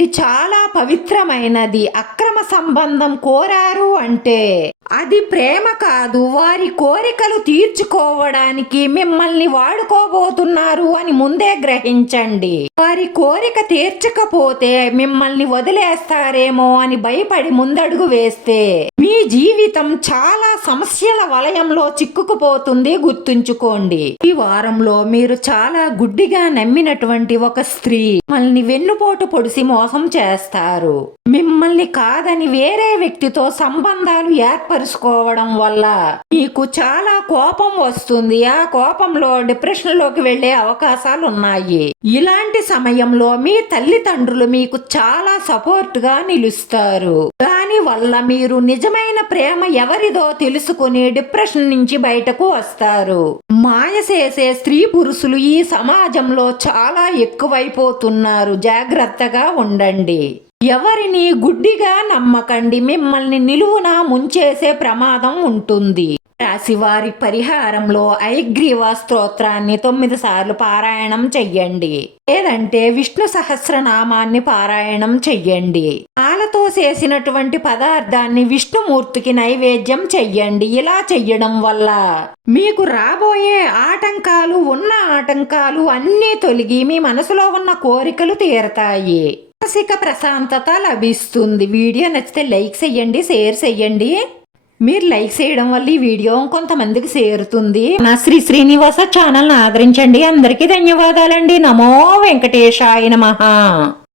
అనేది చాలా పవిత్రమైనది. అక్రమ సంబంధం కోరారు అంటే అది ప్రేమ కాదు. వారి కోరికలు తీర్చుకోవడానికి మిమ్మల్ని వాడుకోబోతున్నారు అని ముందే గ్రహించండి. వారి కోరిక తీర్చకపోతే మిమ్మల్ని వదిలేస్తారేమో అని భయపడి ముందడుగు వేస్తే జీవితం చాలా సమస్యల వలయంలో చిక్కుకుపోతుంది గుర్తుంచుకోండి. ఈ వారంలో మీరు చాలా గుడ్డిగా నమ్మినటువంటి ఒక స్త్రీ మిమ్మల్ని వెన్నుపోటు పొడిసి మోసం చేస్తారు. మిమ్మల్ని కాదని వేరే వ్యక్తితో సంబంధాలు ఏర్పరుచుకోవడం వల్ల మీకు చాలా కోపం వస్తుంది. ఆ కోపంలో డిప్రెషన్లోకి వెళ్ళే అవకాశాలు ఉన్నాయి. ఇలాంటి సమయంలో మీ తల్లిదండ్రులు మీకు చాలా సపోర్ట్గా నిలుస్తారు. దాని వల్ల మీరు నిజమైన ప్రేమ ఎవరిదో తెలుసుకుని డిప్రెషన్ నుంచి బయటకు వస్తారు. మాయ చేసే స్త్రీ పురుషులు ఈ సమాజంలో చాలా ఎక్కువైపోతున్నారు. జాగ్రత్తగా ఉండండి. ఎవరిని గుడ్డిగా నమ్మకండి. మిమ్మల్ని నిలువున ముంచేసే ప్రమాదం ఉంటుంది. రాశివారి పరిహారంలో ఐగ్రీవ స్తోత్రాన్ని తొమ్మిది సార్లు పారాయణం చెయ్యండి. లేదంటే విష్ణు సహస్రనామాన్ని పారాయణం చెయ్యండి. పాలతో చేసినటువంటి పదార్థాన్ని విష్ణుమూర్తికి నైవేద్యం చెయ్యండి. ఇలా చెయ్యడం వల్ల మీకు రాబోయే ఆటంకాలు ఉన్న ఆటంకాలు అన్నీ తొలగి మీ మనసులో ఉన్న కోరికలు తీరతాయి. మానసిక ప్రశాంతత లభిస్తుంది. వీడియో నచ్చితే లైక్ చేయండి షేర్ చేయండి మీరు లైక్ చేయడం వల్ల ఈ వీడియో కొంతమందికి చేరుతుంది. నా శ్రీ శ్రీనివాస ఛానల్ ఆదరించండి. అందరికీ ధన్యవాదాలండి. నమో వెంకటేశాయ మహా